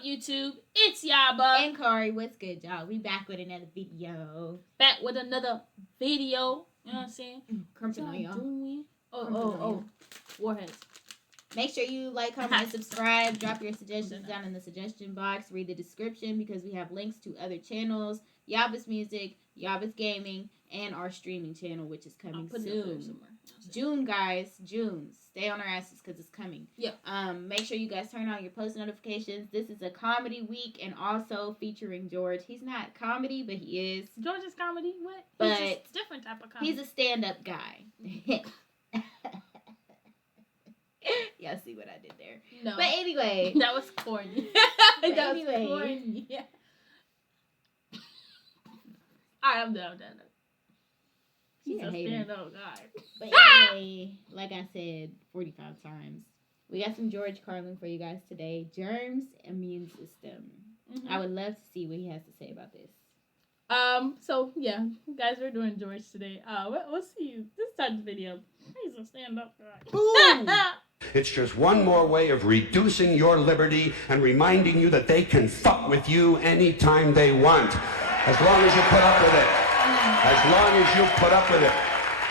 up, YouTube? It's Yabba. And Kari, what's good, y'all? We back with another video. You know what I'm saying? Crumping on y'all. Oh. Warheads. Make sure you like, comment, and subscribe. Drop your suggestions down in the suggestion box. Read the description because we have links to other channels. Yabba's Music, Yabba's Gaming, and our streaming channel, which is coming soon. June, guys. June. Stay on our asses because it's coming. Yep. Make sure you guys turn on your post notifications. This is a comedy week and also featuring George. He's not comedy, but he is. George is comedy? What? But he's just different type of comedy. He's a stand-up guy. Y'all see what I did there? No. But anyway. That was corny. That was corny. Yeah. Alright, I'm done. He's a stand-up guy. But anyway, like I said 45 times, we got some George Carlin for you guys today. Germs, immune system. Mm-hmm. I would love to see what he has to say about this. So yeah, guys, we're doing George today. We'll see this type of video. He's a stand-up guy. It's just one more way of reducing your liberty and reminding you that they can fuck with you anytime they want. As long as you put up with it. As long as you put up with it.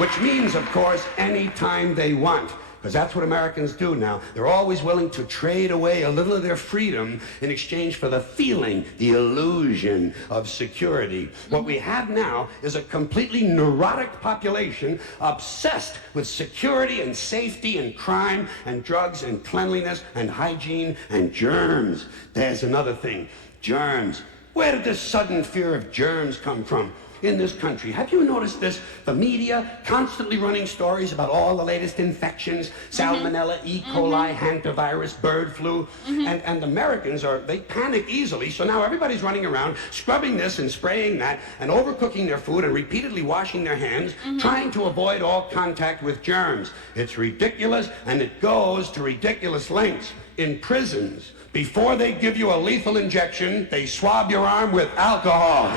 Which means, of course, anytime they want. Because that's what Americans do now. They're always willing to trade away a little of their freedom in exchange for the feeling, the illusion of security. What we have now is a completely neurotic population obsessed with security and safety and crime and drugs and cleanliness and hygiene and germs. There's another thing. Germs. Where did this sudden fear of germs come from? In this country. Have you noticed this? The media constantly running stories about all the latest infections, salmonella, E. coli, hantavirus, bird flu, and Americans they panic easily, so now everybody's running around scrubbing this and spraying that and overcooking their food and repeatedly washing their hands, trying to avoid all contact with germs. It's ridiculous, and it goes to ridiculous lengths. In prisons, before they give you a lethal injection, they swab your arm with alcohol.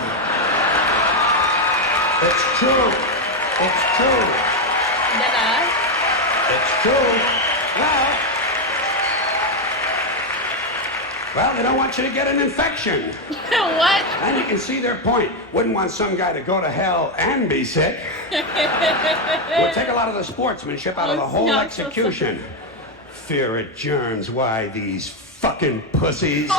It's true. It's true. It's true. Well, they don't want you to get an infection. What? And you can see their point. Wouldn't want some guy to go to hell and be sick. Would take a lot of the sportsmanship out of the whole execution. Fear of germs. Why, these fucking pussies.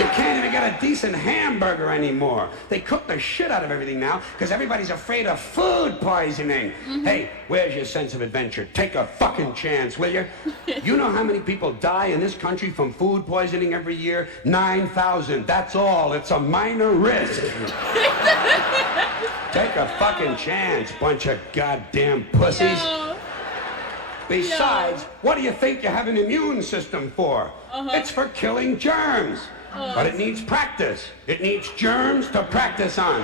You can't even get a decent hamburger anymore. They cook the shit out of everything now because everybody's afraid of food poisoning. Hey, where's your sense of adventure? Take a fucking chance, will you? You know how many people die in this country from food poisoning every year? 9,000. That's all. It's a minor risk. Take a fucking chance, bunch of goddamn pussies. No. Besides, what do you think you have an immune system for? It's for killing germs. But it needs practice. It needs germs to practice on.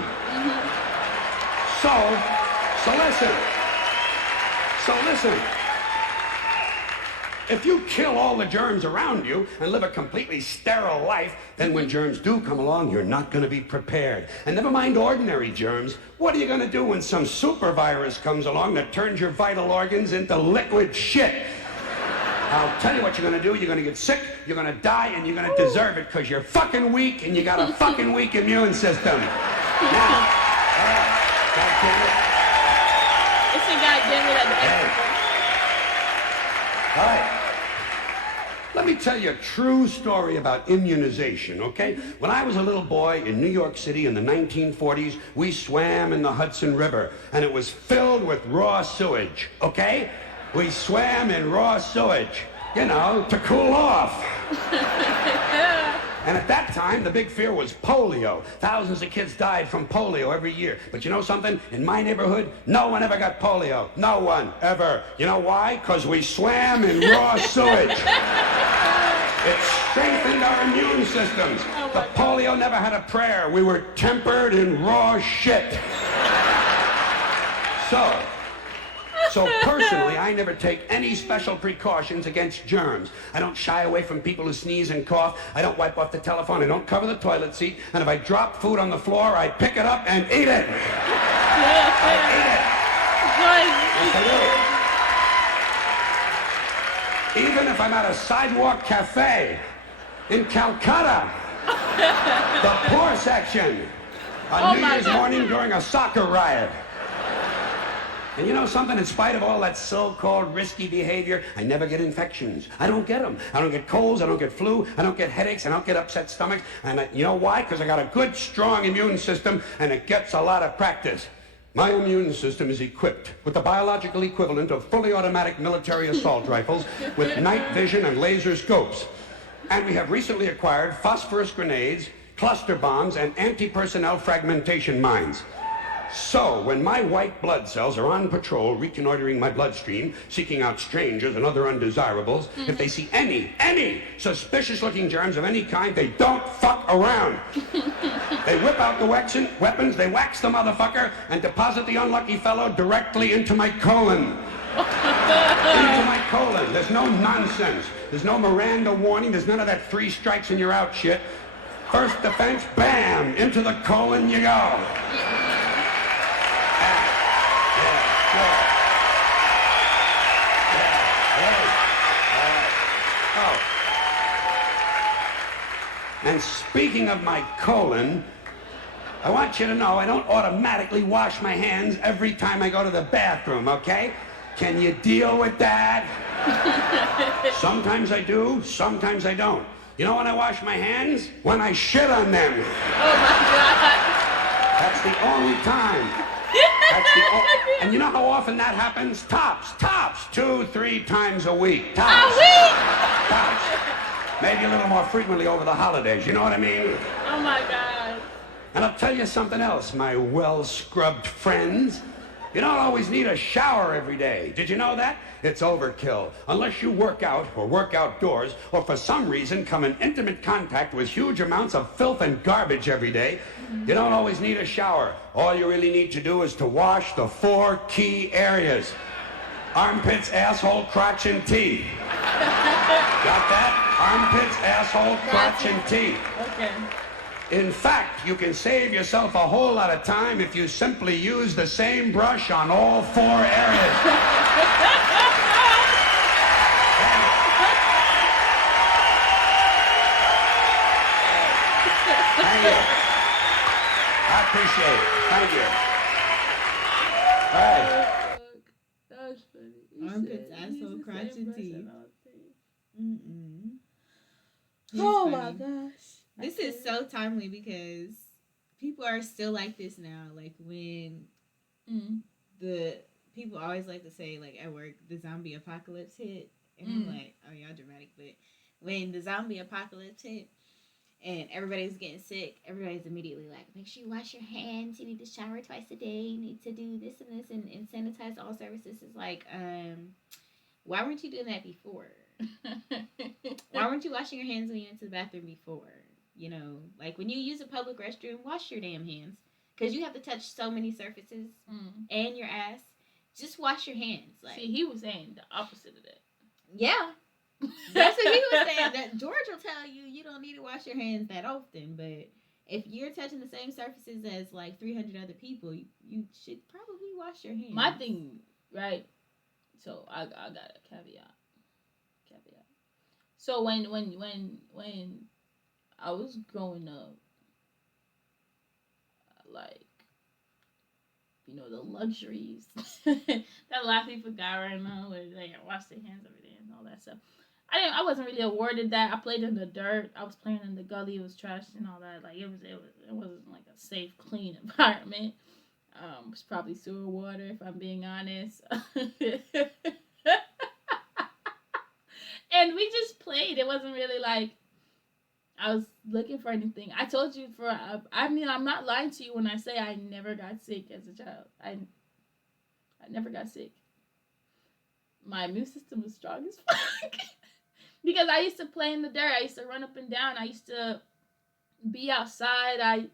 So listen. If you kill all the germs around you and live a completely sterile life, then when germs do come along, you're not going to be prepared. And never mind ordinary germs, what are you going to do when some super virus comes along that turns your vital organs into liquid shit? I'll tell you what you're going to do. You're going to get sick, you're going to die, and you're going to deserve it because you're fucking weak and you got a fucking weak immune system. Now, God damn it. It's a goddamn it at the end. All right. Let me tell you a true story about immunization, okay? When I was a little boy in New York City in the 1940s, we swam in the Hudson River, and it was filled with raw sewage, okay? We swam in raw sewage, you know, to cool off. And at that time, the big fear was polio. Thousands of kids died from polio every year. But you know something? In my neighborhood, no one ever got polio. No one, ever. You know why? Because we swam in raw sewage. It strengthened our immune systems. The polio never had a prayer. We were tempered in raw shit. So personally, I never take any special precautions against germs. I don't shy away from people who sneeze and cough. I don't wipe off the telephone. I don't cover the toilet seat. And if I drop food on the floor, I pick it up and eat it. I eat it. Yes, I do. Even if I'm at a sidewalk cafe, In Calcutta, the poor section, on New Year's morning during a soccer riot. And you know something? In spite of all that so-called risky behavior, I never get infections. I don't get them. I don't get colds. I don't get flu. I don't get headaches. I don't get upset stomachs. And you know why? Because I got a good, strong immune system, and it gets a lot of practice. My immune system is equipped with the biological equivalent of fully automatic military assault rifles with night vision and laser scopes. And we have recently acquired phosphorus grenades, cluster bombs, and anti-personnel fragmentation mines. So, when my white blood cells are on patrol, reconnoitering my bloodstream, seeking out strangers and other undesirables, if they see any suspicious-looking germs of any kind, they don't fuck around. They whip out the weapons, they wax the motherfucker, and deposit the unlucky fellow directly into my colon. Into my colon. There's no nonsense. There's no Miranda warning. There's none of that 3 strikes and you're out shit. First defense, bam, into the colon you go. And speaking of my colon, I want you to know I don't automatically wash my hands every time I go to the bathroom, okay? Can you deal with that? Sometimes I do, sometimes I don't. You know when I wash my hands? When I shit on them. Oh my God. That's the only time. And you know how often that happens? Tops, 2, 3 times a week. Tops. Tops. Maybe a little more frequently over the holidays, you know what I mean? Oh my God. And I'll tell you something else, my well-scrubbed friends. You don't always need a shower every day. Did you know that? It's overkill. Unless you work out or work outdoors or for some reason come in intimate contact with huge amounts of filth and garbage every day, you don't always need a shower. All you really need to do is to wash the 4 key areas. Armpits, asshole, crotch, and teeth. Got that? Armpits, asshole, crotch, and teeth. Okay. In fact, you can save yourself a whole lot of time if you simply use the same brush on all 4 areas. Thank you. I appreciate it. Thank you. All right. That's funny. Armpits, asshole, crotch, and teeth. Oh my gosh. This is so timely because people are still like this now. Like when the people always like to say, like at work, the zombie apocalypse hit. And I'm like, oh, y'all dramatic. But when the zombie apocalypse hit and everybody's getting sick, everybody's immediately like, make sure you wash your hands. You need to shower twice a day. You need to do this and this and sanitize all services. It's like, why weren't you doing that before? Why weren't you washing your hands when you went to the bathroom before? You know, like when you use a public restroom, wash your damn hands. Because you have to touch so many surfaces and your ass. Just wash your hands. Like, see, he was saying the opposite of that. Yeah. That's what he was saying. That George will tell you you don't need to wash your hands that often. But if you're touching the same surfaces as like 300 other people, you should probably wash your hands. My thing, right? So I got a caveat. So when I was growing up, like, you know, the luxuries that a lot of people got right now, where they wash their hands every day and all that stuff. I wasn't really awarded that. I played in the dirt. I was playing in the gully. It was trash and all that. Like it wasn't like a safe, clean environment. It was probably sewer water, if I'm being honest. And we just played. It wasn't really like I was looking for anything. I told you I'm not lying to you when I say I never got sick as a child. I never got sick. My immune system was strong as fuck. Because I used to play in the dirt. I used to run up and down. I used to be outside. I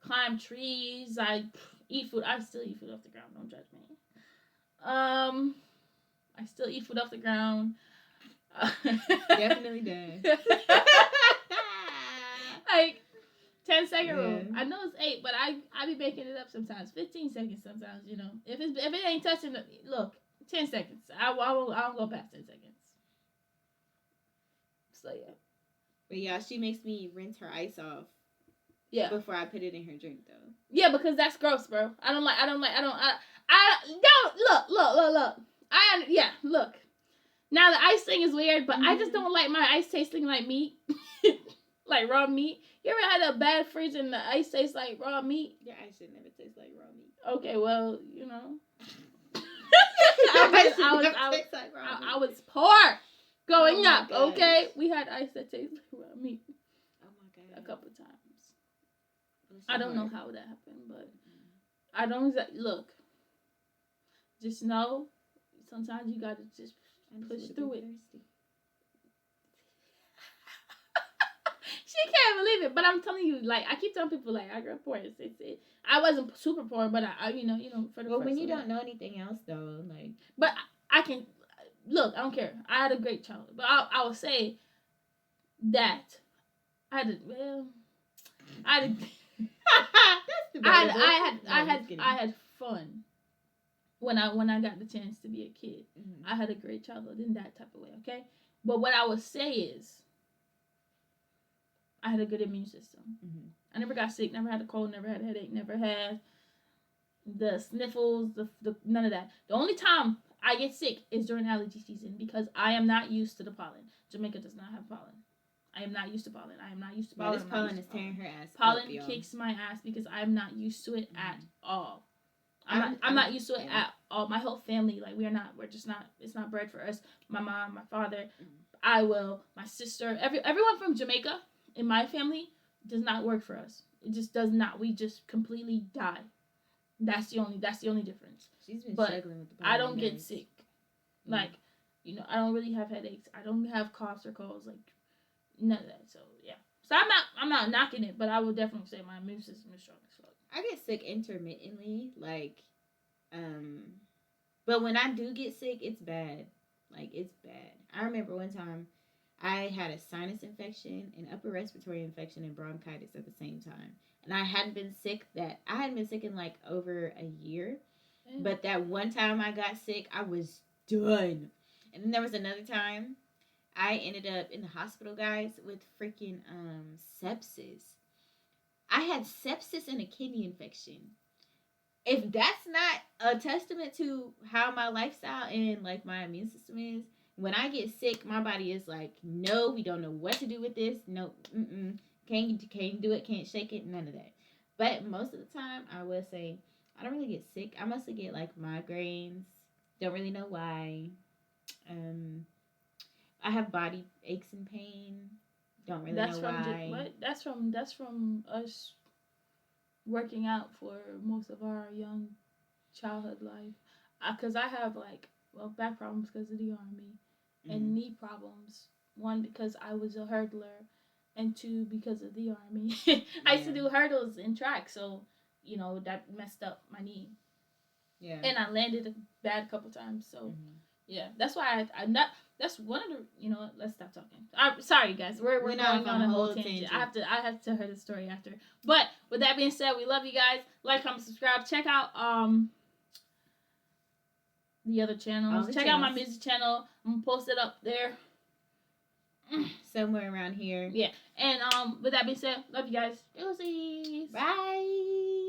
climb trees. I eat food. I still eat food off the ground. Don't judge me. I still eat food off the ground. Definitely does. Like 10-second rule. I know it's 8, but I be making it up sometimes. 15 seconds sometimes, you know. If it ain't touching the, look, 10 seconds. I won't go past 10 seconds. So yeah. But yeah, she makes me rinse her ice off. Yeah. Before I put it in her drink, though. Yeah, because that's gross, bro. I don't. Look. Look. Now the ice thing is weird, but I just don't like my ice tasting like meat. Like raw meat. You ever had a bad fridge and the ice tastes like raw meat? Your ice should never taste like raw meat. Okay, well, you know. I was poor growing up, gosh. okay? We had ice that tastes like raw meat. Oh my god. A couple times. I don't know how that happened, but I don't look. Just know, sometimes you gotta just push through it. She can't believe it, but I'm telling you, like I keep telling people, like I grew up poor. I wasn't super poor, but I you know, for the. Well, when you don't know anything else, though, like. But I can look. I don't care. I had a great childhood, but I will say that I had. I had fun when I got the chance to be a kid. Mm-hmm. I had a great childhood in that type of way, okay? But what I would say is I had a good immune system. Mm-hmm. I never got sick, never had a cold, never had a headache, never had the sniffles, the none of that. The only time I get sick is during allergy season because I am not used to the pollen. Jamaica does not have pollen. I am not used to pollen. I am not used to pollen. This pollen is tearing her ass. Pollen kicks my ass because I'm not used to it at all. I'm not used to it at all. My whole family, like we're just not. It's not bred for us. My mom, my father, my sister, everyone from Jamaica in my family does not work for us. It just does not. We just completely die. That's the only difference. She's been struggling with the pollen. I don't get sick. Like, I don't really have headaches. I don't have coughs or colds. Like. None of that. So yeah. So I'm not knocking it, but I would definitely say my immune system is strong as fuck. I get sick intermittently, but when I do get sick, it's bad. Like it's bad. I remember one time I had a sinus infection, an upper respiratory infection, and bronchitis at the same time, and I hadn't been sick in like over a year, but that one time I got sick, I was done. And then there was another time. I ended up in the hospital, guys, with freaking sepsis. I had sepsis and a kidney infection. If that's not a testament to how my lifestyle and like my immune system is, when I get sick, my body is like, no, we don't know what to do with this. No, can't do it, can't shake it, none of that. But most of the time, I will say, I don't really get sick. I mostly get like migraines. Don't really know why. I have body aches and pain. Don't really know why. That's from us working out for most of our young childhood life. Because I have back problems because of the army, and knee problems. One because I was a hurdler, and two because of the army. I used to do hurdles in track, so that messed up my knee. Yeah. And I landed bad a couple times, so yeah, that's why I'm not. That's one of the. Let's stop talking. I'm sorry, guys. We're going on a whole tangent. I have to hear the story after. But with that being said, we love you guys. Like, comment, subscribe. Check out the other channels. Check out my music channel. I'm gonna post it up there. Somewhere around here. Yeah. And with that being said, love you guys. Deuces. Bye.